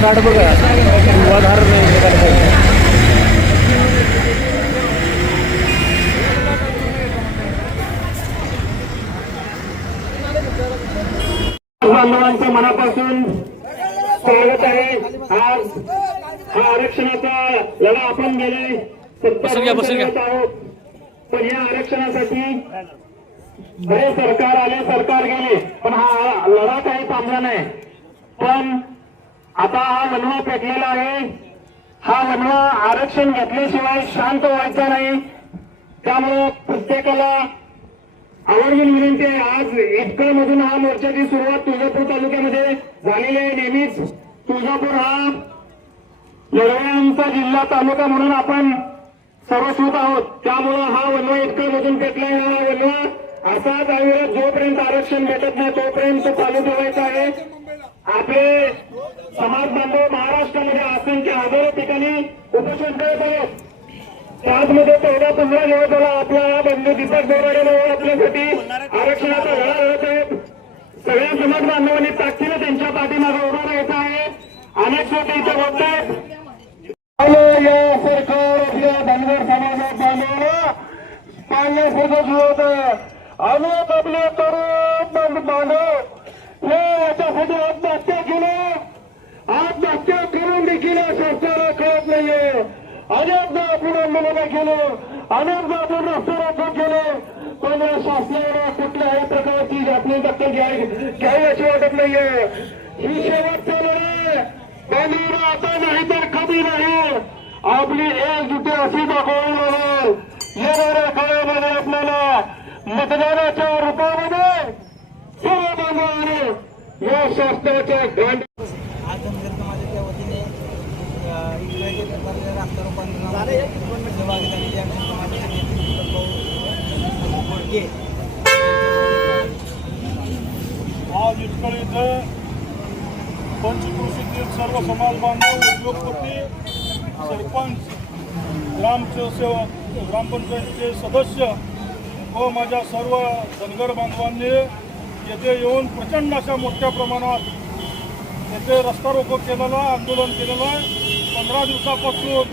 Card बघा. पाहिजे बांधवांच्या मनापासून स्वागत आहे. आज हा आरक्षणाचा लढा आपण गेले आहोत. पण या आरक्षणासाठी बरे सरकार आले सरकार गेले. पण हा लढा काही थांबला नाही. पण आता हा मनवा पेटलेला आहे. हा मनवा आरक्षण घेतल्याशिवाय शांत व्हायचा नाही. त्यामुळं प्रत्येकाला आवर्जून विनंती आहे आज इटकळ मधून हा मोर्चाची सुरुवात तुळजापूर तालुक्यामध्ये झालेली आहे नेहमीच. तुळजापूर हा लढवयांचा जिल्हा तालुका म्हणून आपण सर्वस्वत आहोत. त्यामुळं हा वनवा इटकळ मधून पेटलाय हा वनवा असाच आयुर्वेद जोपर्यंत आरक्षण भेटत नाही तोपर्यंत चालू ठेवायचा आहे. आपले समाज बांधव महाराष्ट्रामध्ये असंख्य हजारो ठिकाणी उपोषण करत आहेत. त्याचमध्ये चौदा पंधरा दिवसाला आपला बंधू दीपक बोराडे आपल्यासाठी आरक्षणाचा लढा लढत आहेत. सगळ्या समाज बांधवांनी ताकदीनं त्यांच्या पाठीमागे उभा राहायचं आहे. अनेक शेवटी इथे बोलत आहेत. या सरकार आपल्या धनगर समाजात बांधवाला. पाळण्यासाठी होत अनेक आपले तरुण बांधव याच्यासाठी आत्महत्या केलं. आत्महत्या करून देखील या संस्थेला कळत नाहीये. अनेकदा आपण आंदोलन केलं अनेकदा आपण रस्ता रोको केलं पण या शासनाला कुठल्याही प्रकारची आपली दखल घ्यावी अशी वाटत नाहीये. ही शेवटचा लढाई बांधून आता नाही तर कमी नाही. आपली एकजुटी अशी दाखवावी येणाऱ्या काळामध्ये आपल्याला मतदानाच्या रूपामध्ये सर्व बांधवांनी या शासनाच्या गांड आज धनगर समाजाच्या वतीने सहभागी समाजाचे आज इटकळ इथं पंचकृषीतील सर्व समाज बांधव उद्योगपती सरपंच ग्रामसेवक ग्रामपंचायतीचे सदस्य व माझ्या सर्व धनगर बांधवांनी येथे येऊन प्रचंड अशा मोठ्या प्रमाणात येथे रस्ता रोको केलेला आंदोलन केलेलं आहे. पंधरा दिवसापासून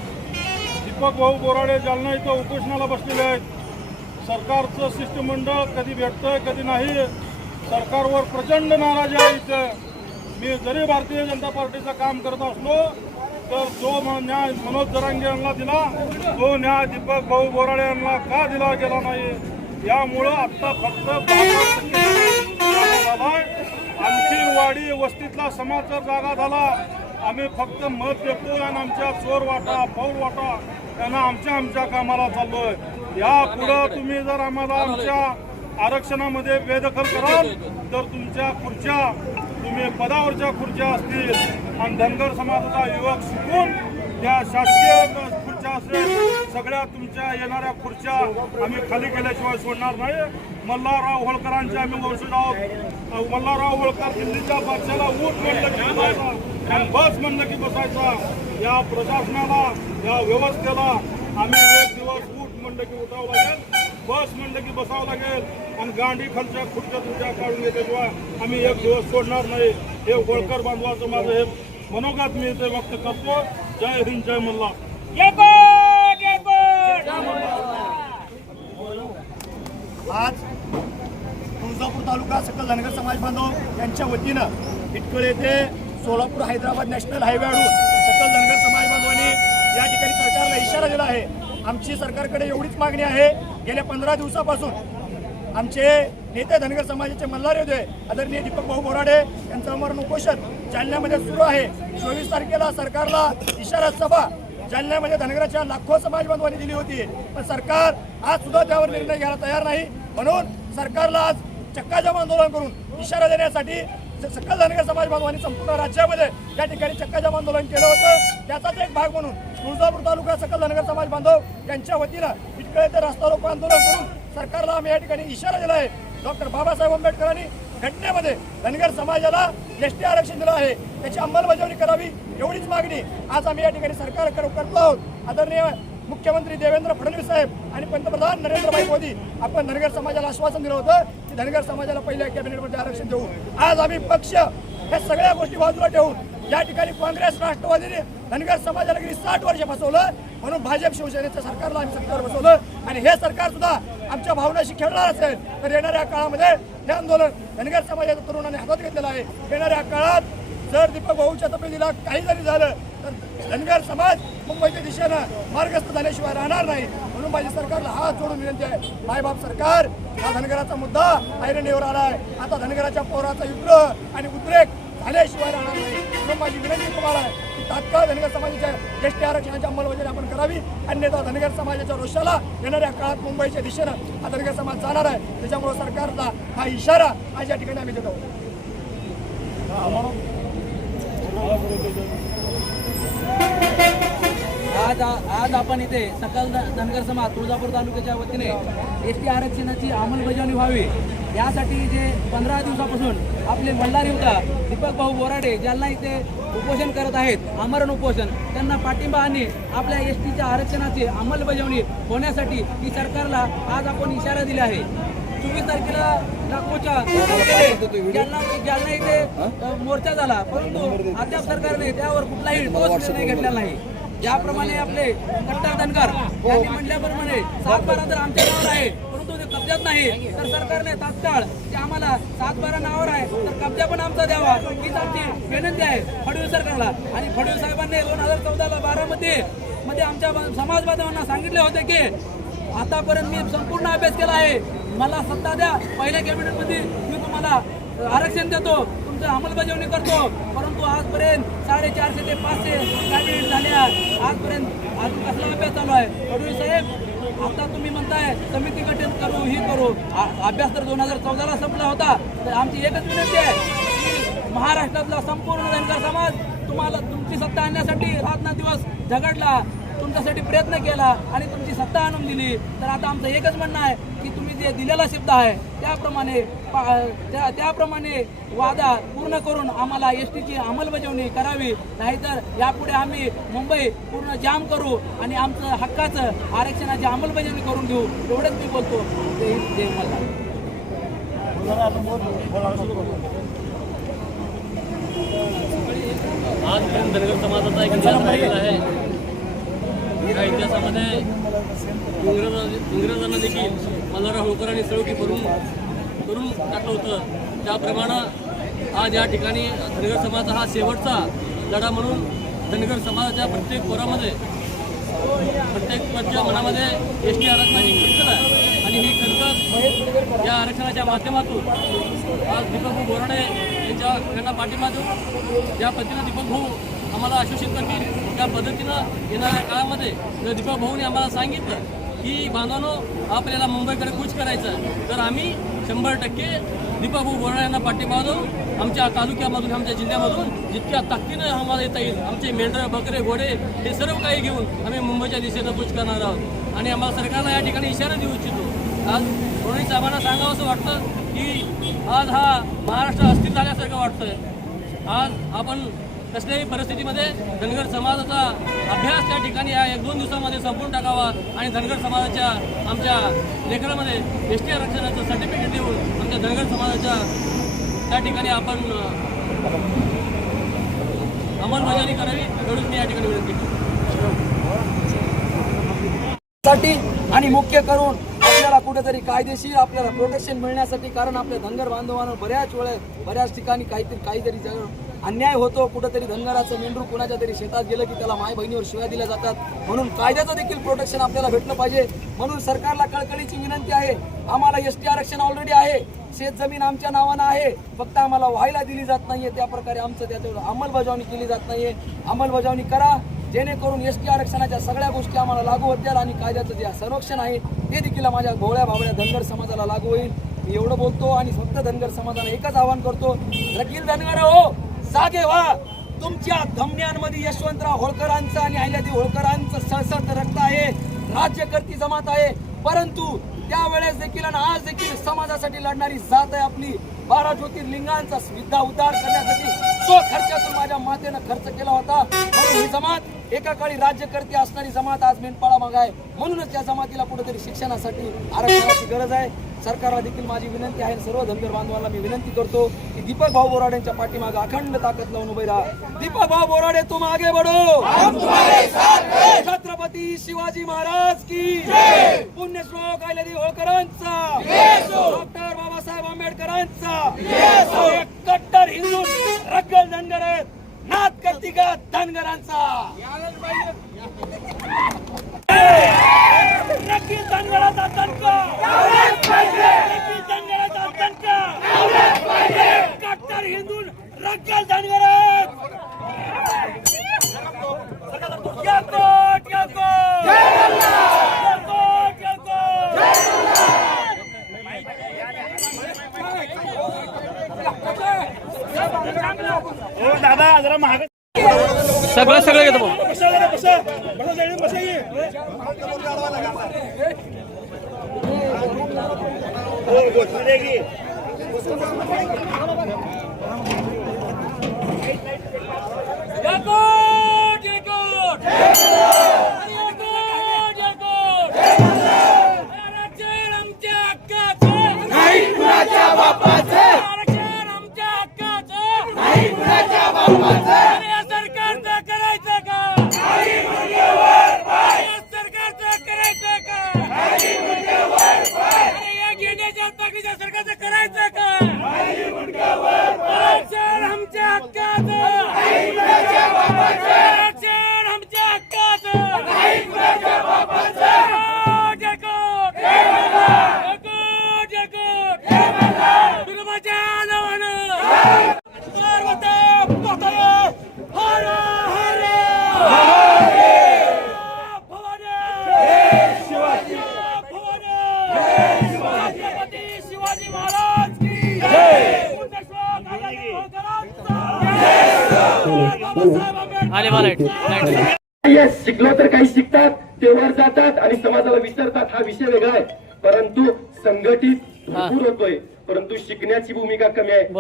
दीपक भाऊ बोराडे जालना इथं उपोषणाला बसलेले आहेत. सरकारचं शिष्टमंडळ कधी भेटतंय कधी नाही सरकारवर प्रचंड नाराजी आहे इथं. मी जरी भारतीय जनता पार्टीचं काम करत असलो तर जो म- न्याय मनोज जरांगे यांना दिला तो न्याय दीपक भाऊ बोराडे यांना का दिला गेला नाही? यामुळं आत्ता फक्त झालाय आणखी वाडी वस्तीतला समाचार जागा झाला. आम्ही फक्त मत देतो आणि आमच्या चोर वाटा पौर वाटा त्यांना आमच्या आमच्या कामाला चाललोय. या पुढं तुम्ही जर आम्हाला आमच्या आरक्षणामध्ये बेदखल कराल तर तुमच्या खुर्च्या तुम्ही पदावरच्या खुर्च्या असतील. आणि धनगर समाजाचा युवक शिकून त्या शासकीय खुर्च्या असेल सगळ्या तुमच्या येणाऱ्या खुर्च्या आम्ही खाली केल्याशिवाय सोडणार नाही. मल्हारराव होळकरांचे आम्ही वंशज आहोत. मल्हारराव होळकर दिल्लीच्या बादशाला ऊट म्हणलं की बसायचा आणि बस म्हणलं की बसायचा. या प्रशासनाला या व्यवस्थेला आम्ही एक दिवस ऊट म्हणलं की उठावं लागेल बस म्हणलं की बसावं लागेल आणि गांडी खालच्या खुर्च्या तुमच्या काढून घेतल्याशिवाय आम्ही एक दिवस सोडणार नाही. हे होळकर बांधवाचं माझं हे मनोगत मी ते व्यक्त करतो. जय हिंद जय मल्ला आज तुळजापूर तालुका सकल धनगर समाज बांधव यांच्या वतीनं इटकळ येथे सोलापूर हैदराबाद नॅशनल हायवेवरून सकल धनगर समाज बांधवांनी या ठिकाणी सरकारला इशारा दिला आहे. आमची सरकारकडे एवढीच मागणी आहे. गेल्या पंधरा दिवसापासून आमचे नेते धनगर समाजाचे मल्हार होते आदरणीय दीपक भाऊ बोराडे यांचं अमरण उपोषण जालन्यामध्ये सुरू आहे. चोवीस तारखेला सरकारला इशारा सभा जालन्यामध्ये म्हणजे धनगराच्या लाखो समाज बांधवांनी दिली होती. पण सरकार आज सुद्धा त्यावर निर्णय घ्यायला तयार नाही. म्हणून सरकारला आज चक्काजाम आंदोलन करून इशारा देण्यासाठी सकल धनगर समाज बांधवांनी संपूर्ण राज्यामध्ये या ठिकाणी चक्काजाम आंदोलन केलं होतं. त्याचाच एक भाग म्हणून तुळजापूर तालुका सकल धनगर समाज बांधव यांच्या वतीनं इतकडे ते रस्ता रोको आंदोलन करून सरकारला आम्ही या ठिकाणी इशारा दिला आहे डॉक्टर बाबासाहेब आंबेडकरांनी घटनेमध्ये धनगर समाजाला एस टी आरक्षण दिलं आहे. त्याची अंमलबजावणी करावी एवढीच मागणी आज आम्ही या ठिकाणी सरकारकडे करतो आहोत. आदरणीय मुख्यमंत्री देवेंद्र फडणवीस साहेब आणि पंतप्रधान नरेंद्रभाई मोदी आपण धनगर समाजाला आश्वासन दिलं होतं की धनगर समाजाला पहिल्या कॅबिनेटमध्ये आरक्षण देऊ. आज आम्ही पक्ष ह्या सगळ्या गोष्टी बाजूला ठेवून या ठिकाणी काँग्रेस राष्ट्रवादीने धनगर समाजाला गेली साठ वर्ष फसवलं. म्हणून भाजप शिवसेनेचं सरकारला आम्ही सत्तेवर बसवलं. आणि हे सरकार सुद्धा आमच्या भावनाशी खेळणार असेल तर येणाऱ्या काळामध्ये हे आंदोलन धनगर समाजाच्या तरुणांनी हातात घेतलेलं आहे. येणाऱ्या काळात जर दीपक भाऊच्या तब्येतीला काही जरी झालं तर धनगर समाज मुंबईच्या दिशेनं मार्गस्थ झाल्याशिवाय राहणार नाही. म्हणून माझ्या सरकारला हात जोडून विनंती आहे. मायबाप सरकार हा धनगराचा मुद्दा ऐरणीवर आलाय. आता धनगराच्या पोराचा युद्ध आणि उद्रेक झाल्याशिवाय राहणार नाही. म्हणून माझी विनंती तुम्हाला आहे की तात्काळ धनगर समाजाच्या ज्येष्ठ आरक्षणाची अंमलबजावणी आपण करावी. अन्यथा धनगर समाजाच्या रोषाला येणाऱ्या काळात मुंबईच्या दिशेनं हा धनगर समाज जाणार आहे. त्याच्यामुळे सरकारला हा इशारा आज या ठिकाणी आम्ही देतो. आज आज आपण इथे सकल धनगर समाज तुळजापूर तालुक्याच्या वतीने एस टी आरक्षणाची अंमलबजावणी व्हावी. यासाठी जे पंधरा दिवसापासून आपले मल्हार होता दीपक भाऊ बोराडे ज्यांना इथे उपोषण करत आहेत आमरण उपोषण त्यांना पाठिंबा आणि आपल्या एस टीच्या आरक्षणाची अंमलबजावणी होण्यासाठी ही सरकारला आज आपण इशारा दिला आहे. चोवीस तारखेला नागपूरच्या ज्यांना ज्यांना इथे मोर्चा झाला. परंतु अद्याप सरकारने त्यावर कुठलाही ठोस निर्णय घेतलेला नाही. ज्याप्रमाणे आपले कट्टर धनगर यांनी म्हटल्याप्रमाणे सात बारा तर आमच्या नावावर आहे परंतु ते कब्जात नाही. तर सरकारने तात्काळ ते आम्हाला सात बारा नावावर आहे तर कब्जा पण आमचा द्यावा. हीच आमची विनंती आहे फडणवीस सरकारला. आणि फडणवीस साहेबांनी दोन हजार चौदाला बारामध्ये मध्ये आमच्या समाज बांधवांना सांगितले होते की आतापर्यंत मी संपूर्ण अभ्यास केला आहे. मला सत्ता द्या. पहिल्या कॅबिनेटमध्ये मी तुम्हाला आरक्षण देतो. तुमचं अंमलबजावणी करतो. परंतु आजपर्यंत साडेचारशे ते पाचशे कॅबिनेट झाल्या आजपर्यंत अजून कसला अभ्यास चालू आहे? फडणवीस साहेब आता तुम्ही म्हणताय समिती गठीत करू ही करू. अभ्यास तर दोन हजार चौदाला संपला होता. तर आमची एकच विनंती आहे महाराष्ट्रातला संपूर्ण धनगर समाज तुम्हाला तुमची सत्ता आणण्यासाठी रात्र दिवस झगडला तुमच्यासाठी प्रयत्न केला आणि तुमची सत्ता आणून दिली. तर आता आमचं एकच म्हणणं आहे की तुम्ही जे दिलेला शब्द आहे. त्याप्रमाणे त्या त्याप्रमाणे वादा पूर्ण करून आम्हाला एस टीची अंमलबजावणी करावी. नाहीतर यापुढे आम्ही मुंबई पूर्ण जाम करू आणि आमचं हक्काचं आरक्षणाची अंमलबजावणी करून घेऊ. एवढंच मी बोलतो. जय धनगर समाजाचा एक इतिहास राहिलेला आहे. या इतिहासामध्ये इंग्रज इंग्रजांना देखील मल्हारराव होळकरांनी सळोकी करून करून टाकलं होतं. त्याप्रमाणे आज या ठिकाणी धनगर समाजाचा हा शेवटचा लढा म्हणून धनगर समाजाच्या प्रत्येक पोरामध्ये प्रत्येक पदच्या मनामध्ये एस टी आरक्षणाची खंत आहे. आणि ही खंत या आरक्षणाच्या माध्यमातून आज दीपक भाऊ बोराडे यांच्या यांना पाठिंबा देऊन ज्या पद्धतीनं दीपक भाऊ आम्हाला आश्वासित करतील त्या पद्धतीनं येणाऱ्या काळामध्ये जर दीपक भाऊने आम्हाला सांगितलं की बांधवानो आपल्याला मुंबईकडे कूच करायचं. तर आम्ही शंभर टक्के दीपाभाऊ बोरा यांना पाठिंबा देऊ आमच्या तालुक्यामधून आमच्या जिल्ह्यामधून जितक्या ताकदीनं आम्हाला येता येईल आमचे मेंढर बकरे घोडे हे सर्व काही घेऊन आम्ही मुंबईच्या दिशेनं कूच करणार आहोत. आणि आम्हाला सरकारला या ठिकाणी इशारा देऊ इच्छितो. आज कोणी साहेबांना सांगावं असं वाटतं की आज हा महाराष्ट्र अस्थिर झाल्यासारखं वाटतंय. आज आपण कसल्याही परिस्थितीमध्ये धनगर समाजाचा अभ्यास त्या ठिकाणी या एक दोन दिवसामध्ये संपून टाकावा आणि धनगर समाजाच्या आमच्या लेकरामध्ये एस टी आरक्षणाचं सर्टिफिकेट देऊन आमच्या धनगर समाजाच्या त्या ठिकाणी आपण अंमलबजावणी करावी एवढीच मी या ठिकाणी विनंती साठी आणि मुख्य करून आपल्याला कुठेतरी कायदेशीर आपल्याला प्रोटेक्शन मिळण्यासाठी कारण आपल्या धनगर बांधवांना बऱ्याच वेळे बऱ्याच ठिकाणी काहीतरी काहीतरी अन्याय होतो कुठंतरी धनगराचं मेंढरू कुणाच्या तरी शेतात गेलं की त्याला माय बहिणीवर शिव्या दिल्या जातात. म्हणून कायद्याचं देखील प्रोटेक्शन आपल्याला भेटलं पाहिजे. म्हणून सरकारला कळकळीची विनंती आहे. आम्हाला एस टी आरक्षण ऑलरेडी आहे. शेत जमीन आमच्या नावानं आहे. फक्त आम्हाला व्हायला दिली जात नाहीये. त्या प्रकारे आमचं त्याच्यावर अंमलबजावणी केली जात नाहीये. अंमलबजावणी करा. जेणेकरून एस टी आरक्षणाच्या सगळ्या गोष्टी आम्हाला लागू होत्या आणि कायद्याचं जे संरक्षण आहे ते देखील माझ्या भोळ्या भावळ्या धनगर समाजाला लागू होईल. मी एवढं बोलतो आणि फक्त धनगर समाजाला एकच आवाहन करतो. रकील धनगर हो! जागे व्हा. तुमच्या धमन्यांमध्ये यशवंतराव होळकरांचं आणि अहिल्यादेवी होळकरांचं सळसळत रक्त आहे. राज्यकर्ती जमात आहे. परंतु त्यावेळेस देखील आणि आज देखील समाजासाठी लढणारी जात आहे आपली. बारा ज्योतिर्लिंगांचा विद्या उद्धार करण्यासाठी स्वखर्चातून माझ्या मातेनं खर्च केला होता. म्हणून ही जमात एका काळी राज्यकर्ते असणारी जमात आज मेंढपाळा माग आहे. म्हणूनच त्या जमातीला कुठेतरी शिक्षणासाठी आरक्षणाची गरज आहे. सरकारला देखील माझी विनंती आहे सर्व धनगर बांधवांना मी विनंती करतो की दीपक भाऊ बोराडेंच्या पाठीमागे अखंड ताकद लावून उभे राहा. दीपक भाऊ बोराडे तुम आगे बढ़ो. छत्रपती शिवाजी महाराज की पुण्यश्लोक अहिल्यादेवी होळकरांचा. डॉक्टर बाबासाहेब आंबेडकरांचा. कट्टर हिंदू रगल धनगर आहेत. नाथ करती का धनगरांचा? नक्की धनगराचा तंक. नक्की धनगराचा तंक. कट्टर हिंदू रगल धनगर आहेत. दादा जरा महाग सगळं सगळं घेतो बसा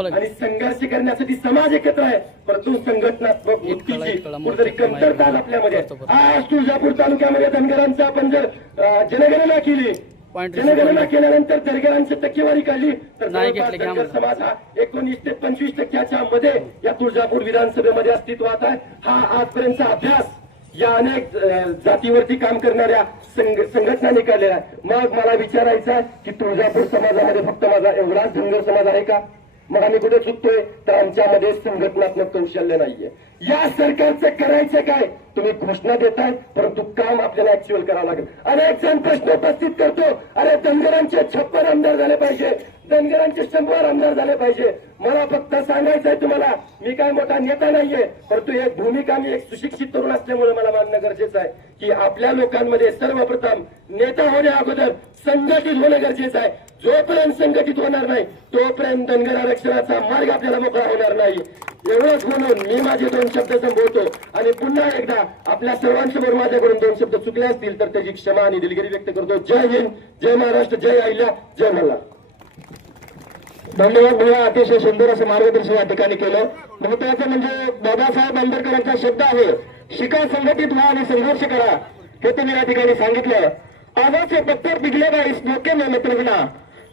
आणि संघर्ष करण्यासाठी समाज एकत्र आहे. परंतु संघटनात्मक वृत्तीची कुठेतरी कमतरता आपल्यामध्ये. आज तुळजापूर तालुक्यामध्ये धनगरांचा आपण जर जनगणना केली जनगणना केल्यानंतर धनगरांची टक्केवारी काढली तर धनगर समाज हा एकोणीस ते पंचवीस टक्क्याच्या मध्ये या तुळजापूर विधानसभेमध्ये अस्तित्वात आहे. हा आजपर्यंतचा अभ्यास या अनेक जातीवरती काम करणाऱ्या संघ- संघटनांनी काढलेला आहे मग मला विचारायचं आहे की तुळजापूर समाजामध्ये फक्त माझा एवढाच धनगर समाज आहे का? मग आम्ही कुठे चुकतोय तर आमच्यामध्ये संघटनात्मक कौशल्य नाहीये. या सरकारचं करायचं काय? तुम्ही घोषणा देताय परंतु काम आपल्याला ऍक्च्युअल करावं लागेल. अनेक जण प्रश्न उपस्थित करतो. अरे धनगरांचे छप्पन आमदार झाले पाहिजे. धनगरांचे शंभर आमदार झाले पाहिजे. मला फक्त सांगायचं आहे तुम्हाला मी काय मोठा नेता नाहीये परंतु एक भूमिका मी एक सुशिक्षित तरुण असल्यामुळे मला मानणं गरजेचं आहे की आपल्या लोकांमध्ये सर्वप्रथम नेता होण्या अगोदर संघटित होणं गरजेचं आहे. जोपर्यंत संघटित होणार नाही तोपर्यंत धनगर आरक्षणाचा मार्ग आपल्याला मोकळा होणार नाही. एवढंच म्हणून मी माझे दोन शब्द संबोधतो आणि पुन्हा एकदा आपल्या सर्वांसमोर माझ्याकडून दोन शब्द चुकले असतील तर त्याची क्षमा आणि दिलगिरी व्यक्त करतो. जय हिंद जय महाराष्ट्र जय अहिल्या जय मल्हार. धन्यवाद भैया अतिशय सुंदर असं मार्गदर्शन या ठिकाणी केलं. महत्वाचं म्हणजे बाबासाहेब आंबेडकरांचा शब्द आहे शिका संघटित व्हा आणि संघर्ष करा. हे तुम्ही या ठिकाणी सांगितलं. आवाज पत्थर पिघलेगा इस धोखे में मत रहना.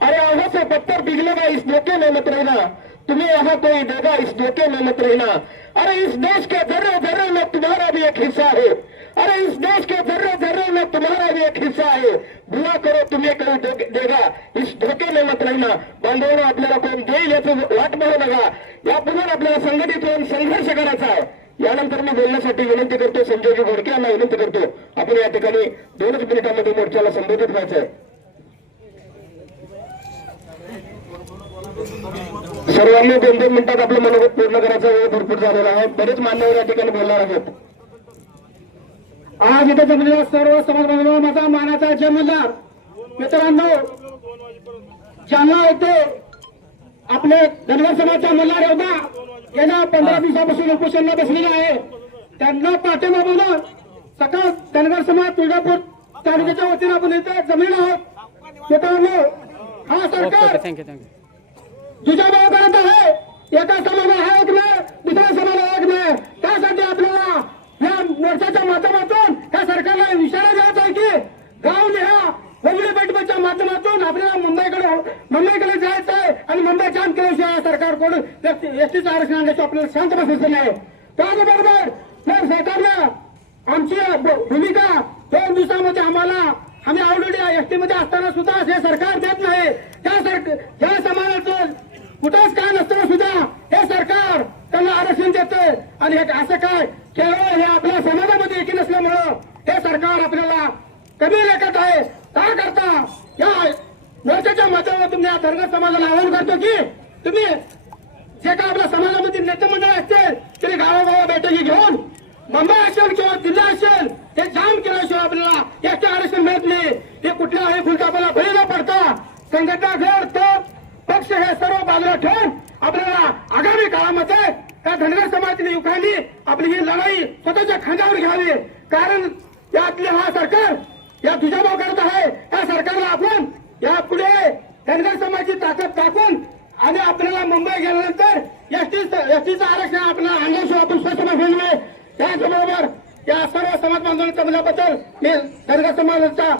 अरे आवाज पत्थर पिघलेगा इस धोखे में मत रहना. तुम्हें यहाँ कोई देगा इस धोखे में मत रहना. अरे इस देश के जर्रे जर्रे में तुम्हारा भी एक हिस्सा है. अरे इस देश के जर्रे जर्रे में तुम्हारा भी एक हिस्सा है। दुआ करो तुम्हें कभी देगा। इस धोके में मत रहना। बांधवांनो आपल्याला कोण देईल याचं वाट बघू नका। यापुढे आपल्याला संघटित होऊन संघर्ष करायचा आहे. यानंतर मी बोलण्यासाठी विनंती करतो संजयजी घोडके यांना विनंती करतो आपण या ठिकाणी दोनच मिनिटांमध्ये मोर्चाला संबोधित व्हायचं आहे. सर्वांनी दोन दोन मिनिटात आपलं मनोगत पूर्ण करायचा वेळ भरपूर झालेला आहे. बरेच मान्यवर या ठिकाणी बोलणार आहेत. आज इथे जमलेल्या सर्व समाज बांधवांना माझा मानाचा जन्मदार मित्रांनो जालना येथे आपले धनगर समाजचा मल्हार योद्धा गेल्या पंधरा दिवसापासून उपोषणला बसलेला आहे. त्यांना पाठिंबा म्हणून सकाळ धनगर समाज तुळजापूर तालुक्याच्या वतीने आपण इथे जमलेलो आहोत. मित्रांनो हा सरकार थँक्यू जिजाबाईपर्यंत आहे. एका समाजाला एक नाही दुसऱ्या समाजाला एक नाही त्यासाठी आपल्याला या मोर्चाच्या माध्यमातून या सरकारला इशारा द्यायचा आहे की गाव नेहा वेगळी बैठकीच्या माध्यमातून आपल्याला मुंबईकडे हो- मुंबईकडे जायचं आहे आणि मुंबई जाम केल्याशिवाय या सरकारकडून एसटीचं आरक्षण आणल्याची आपल्याला शांत बसायचं नाही त्याचबरोबर जर सरकारनं आमची भ- भूमिका दोन दिवसामध्ये आम्हाला आम्ही ऑलरेडी एसटी मध्ये असताना सुद्धा हे सरकार देत नाही. त्या सरकार या समाजाचं कुठंच काय नसताना हो सुद्धा. हे सरकार त्यांना आरक्षण देते. आणि हे असं काय? केवळ हे आपल्या समाजामध्ये एकी नसल्यामुळं हे सरकार आपल्याला कमी लेखत आहे. का करता? या मोर्चाच्या माध्यमातून या धर्म समाजाला आवाहन करतो की तुम्ही जे काय आपल्या समाजामध्ये नेते मंडळ असतील तरी गावागावा बैठकी घेऊन मुंबई असेल किंवा जिल्हा असेल ते जाम केल्याशिवाय आपल्याला याचे आरक्षण मिळत नाही. हे कुठल्याही फुलतापाला बळीला न पडता संघटना घर तर पक्ष हे सर्व बाजूला ठेवून आपल्याला आगामी काळामध्ये त्या धनगर समाजातील युवकांनी आपली ही लढाई स्वतःच्या खांद्यावर घ्यावी. कारण यातले हा सरकार या दुजाभाव करत आहे. या सरकारला आपण या पुढे धनगर समाजाची ताकद टाकून आणि आपल्याला मुंबई गेल्यानंतर एसटी एसटीचं आरक्षण आपल्याला आणल्याशिवाय आपण स्वच्छ होईल त्याचबरोबर या सर्व समाज बांधवांच्या मुलाबद्दल मी धनगर समाजाचा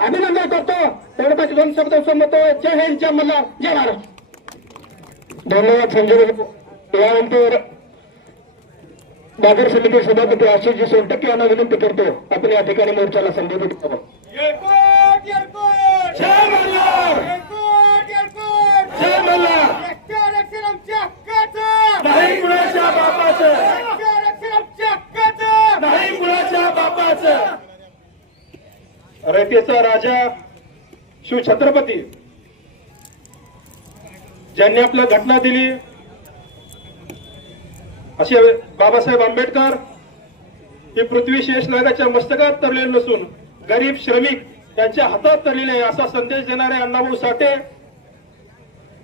अभिनंदन करतो. तेवढे माझे दोन शब्द संमतो जय हिंद जय मल्हार जय महाराज धन्यवाद संजय यानंतर बाजार समिती सभापती आशिषजी सोनटक्के यांना विनंती करतो. आपण या ठिकाणी मोर्चाला संबोधित करावं येळकोट, येळकोट! जय मल्हार येळकोट, येळकोट! जय मल्हार एसटी आरक्षण आमच्या हक्काचं! नाही कुणाच्या बापाचं एसटी आरक्षण आमच्या हक्काचं! नाही कुणाच्या बापाचं रयतेचा राजा शिवछत्रपती ज्यांनी आपल्या घटना दिली असे बाबासाहेब आंबेडकर ही पृथ्वी शेष नागाच्या मस्तकात तरलेले नसून गरीब श्रमिक त्यांच्या हातात तरलेले आहे असा संदेश देणारे अण्णाभाऊ साठे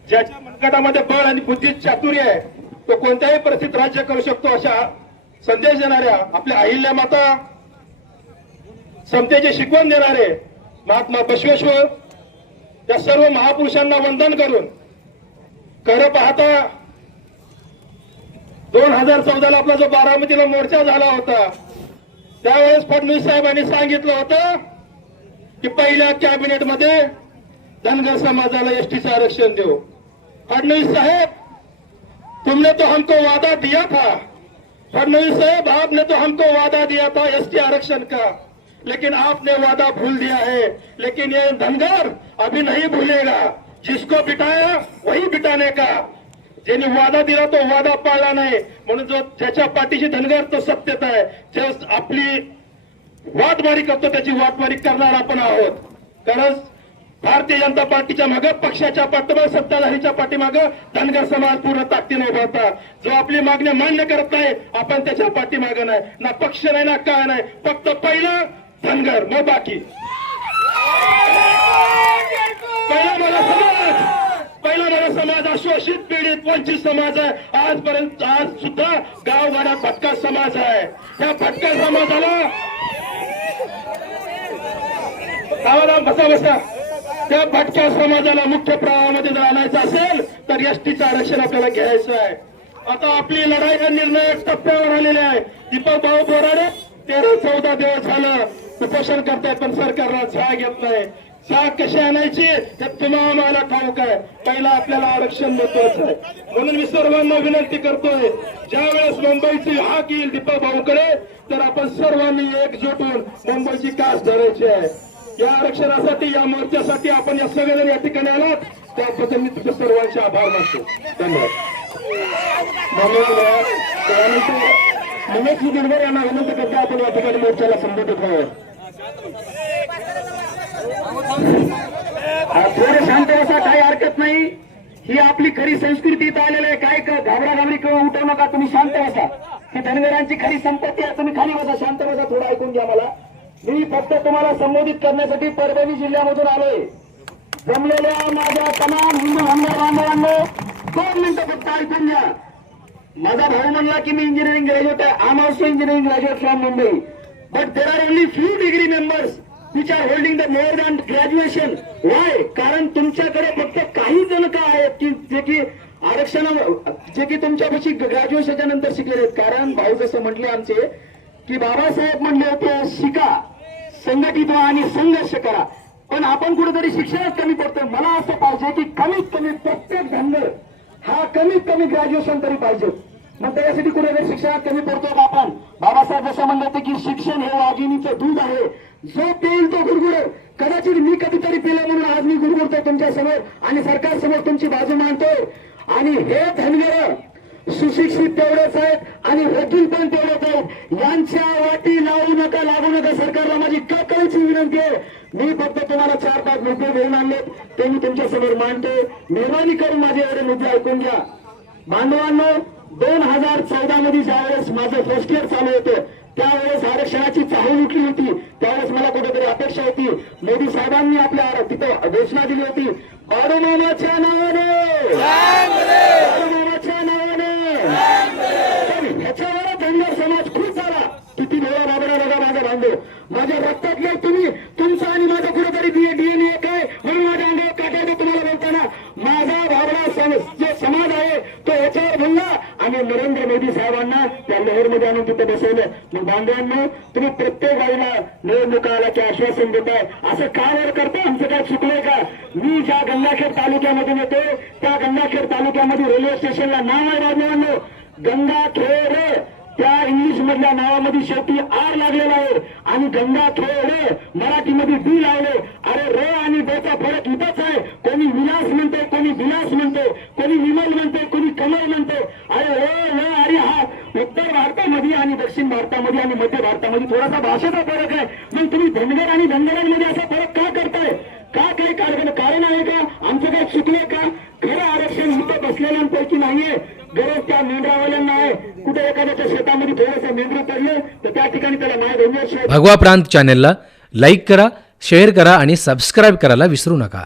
ज्याच्या मनगटामध्ये बळ आणि बुद्धी चातुर्य आहे तो कोणत्याही परिस्थितीत राज्य करू शकतो अशा संदेश देणाऱ्या आपल्या अहिल्या माता समतेची शिकवण देणारे महात्मा बसवेश्वर या सर्व महापुरुषांना वंदन करून खरं पाहता दोन हजार चौदाला आपला जो बारामतीला मोर्चा झाला होता त्यावेळेस फडणवीस साहेबांनी सांगितलं होतं की पहिल्या कॅबिनेटमध्ये धनगर समाजाला एसटीचं आरक्षण देऊ. फडणवीस साहेब तुमने तो हमको वादा दिया था. फडणवीस साहेब आपने तो हमको वादा दिया था एसटी आरक्षण का. लेकिन आपने वादा भूल दिया है। लेकिन ये धनगर अभी नहीं भूलेगा। जिसको बिटाया वही बिटाने का। ज्यांनी वादा दिला तो वादा पाळला नाही। म्हणून जो ज्याच्या पाठीशी धनगर तो सत्यत आहे जे आपली वाटमारी करतो त्याची वाटमारी करणार आपण आहोत कारण भारतीय जनता पार्टीच्या मागे पक्षाच्या पाठिंबा सत्ताधारीच्या पाठीमागं धनगर समाज पूर्ण ताकदीने उभा होता। जो आपली मागण्या मान्य करत नाही आपण त्याच्या पाठीमागं नाही. ना पक्ष नाही ना काय नाही. फक्त पहिलं धनगर मग बाकी. पहिला माझा समाज. पहिला माझा समाज अशोषित पीडित वंचित समाज आहे. आजपर्यंत आज सुद्धा गावगाड्यात भटका समाज आहे. त्या भटका समाजाला गावाला बसा बसा. त्या भटक्या समाजाला मुख्य प्रवाहामध्ये जर आणायचं असेल तर एसटीचं आरक्षण आपल्याला घ्यायचं आहे. आता आपली लढाई या निर्णायक टप्प्यावर आलेली आहे. दीपक भाऊ बोराडे तेरा चौदा दिवस झालं. उपोषण करतायत पण सरकारला झा घेत नाही झा कशी आणायची हे तुम्हाला आम्हाला ठाऊक आहे. पहिला आपल्याला आरक्षण महत्वाचं आहे. म्हणून मी सर्वांना विनंती करतोय ज्या वेळेस मुंबईची हाक येईल दीपक भाऊकडे तर आपण सर्वांनी एकजूट होऊन मुंबईची कास धरायची आहे. या आरक्षणासाठी या मोर्चासाठी आपण या सगळेजण या ठिकाणी आलात. त्याबद्दल मी तुमच्या सर्वांचे आभार मानतो. धन्यवाद. धन्यवाद. त्यानंतर महेश गिरवर यांना विनंती करतो आपण या ठिकाणी मोर्चाला संबोधित व्हावं. थोडं शांत बसा काही हरकत नाही. ही आपली खरी संस्कृती इथं आलेली आहे. काय घाबरा घाबरी किंवा उठवू नका तुम्ही शांत बसा. ही धनगरांची खरी संपत्ती आहे. तुम्ही खाली बसा शांत बसा थोडं ऐकून घ्या मला. मी फक्त तुम्हाला संबोधित करण्यासाठी परभणी जिल्ह्यामधून आलोय. जमलेल्या माझ्या तमाम हिंदू बांधव बांधवांनो दोन मिनिटं फक्त ऐकून घ्या. माझा भाऊ म्हणला की मी इंजिनिअरिंग ग्रॅज्युएट आहे. Am also engineering graduate from Mumbai but there are only few degree members which are holding the more than graduation Why? कारण तुमच्याकडे फक्त काही जण का आहेत की जे की आरक्षण जे की तुमच्यापाशी ग्रॅज्युएशनच्या नंतर शिकलेले आहेत? कारण भाऊ जसं म्हटले आमचे की बाबासाहेब म्हणले होते शिका संघटित व्हा आणि संघर्ष करा. पण आपण कुठेतरी शिक्षणात कमी पडतोय. मला असं पाहिजे की कमीत कमी प्रत्येक धंदे हा कमीत कमी ग्रॅज्युएशन तरी पाहिजे. मग त्याच्यासाठी कुठेतरी शिक्षणात कमी पडतो का आपण? बाबासाहेब जसं म्हणतात की शिक्षण हे वाघिणीचं दूध आहे. जो पेल तो गुरगुर कदाचित मी कधीतरी पिलं म्हणून आज मी गुरगुरतो तुमच्यासमोर आणि सरकार समोर तुमची बाजू मांडतोय. आणि हे धनगर सुशिक्षित तेवढेच आहेत आणि वकील पण तेवढेच आहेत. यांच्या वाटी लावू नका लागू नका सरकारला. माझी कळकळीची विनंती आहे. मी फक्त तुम्हाला चार पाच मुद्दे घेऊन आणलेत. ते मी तुमच्यासमोर मांडतोय. मेहरबानी करून माझे एवढे मुद्दे ऐकून घ्या. बांधवांनो दोन हजार चौदा मध्ये ज्यावेळेस माझं फर्स्ट इयर चालू होतं त्यावेळेस आरक्षणाची चाहूल उठली होती. त्यावेळेस मला कुठेतरी अपेक्षा होती. मोदी साहेबांनी आपल्या तिथं घोषणा दिली होती. बाळूमामाच्या नावाने बाळूमामाच्या नावाने पण ह्याच्यावर धनगर समाज खुश झाला किती वेळा बाबरा बघा माझा बांधव माझ्या रक्तातले तुम्ही तुमचं आणि माझं कुठेतरी डीएनए काय म्हणून माझ्या अंगावर काटायचं तुम्हाला बोलताना माझा बाबरा सम- जो समाज आहे तो याच्यावर बोलला आणि नरेंद्र मोदी साहेबांना त्या लहरमध्ये आणून तिथे बसवलं मग बांधवांनो तुम्ही प्रत्येक आईला निवडणुका आला आश्वासन देताय असं का वर करतो आमचं काय चुकलंय का मी ज्या गंगाखेड तालुक्यामध्ये येतो त्या गंगाखेड तालुक्यामध्ये रेल्वे स्टेशनला नाव आहे बांधवांनो गंगाखेड इंग्लिश मधल्या नावामध्ये शेवटी आर लागलेला आहे. आणि गंगा गंगाखेड मराठीमध्ये डी लावले अरे र आणि डचा फरक इथंच आहे. कोणी विलास म्हणते कोणी विलास म्हणते कोणी विमल म्हणते कोणी कमल म्हणते अरे ओ ल अरे हा. उत्तर भारतामध्ये आणि दक्षिण भारतामध्ये आणि मध्य भारतामध्ये थोडासा भाषेचा फरक आहे. मग तुम्ही धनगर आणि धनगरांमध्ये असा फरक का करताय? का काही कारण कारण आहे का? आमचं काय चुकलंय का? खरं आरक्षण इथं बसलेल्यांपैकी नाहीये. गरज त्या मेंढरावाल्यांना आहे. कुठे एखाद्याच्या शेतामध्ये थोडंसं मेंढरू पडलं तर त्या ठिकाणी त्याला माय धन्यवाद भगवा प्रांत चॅनेलला लाईक करा शेअर करा आणि सबस्क्राईब करायला विसरू नका.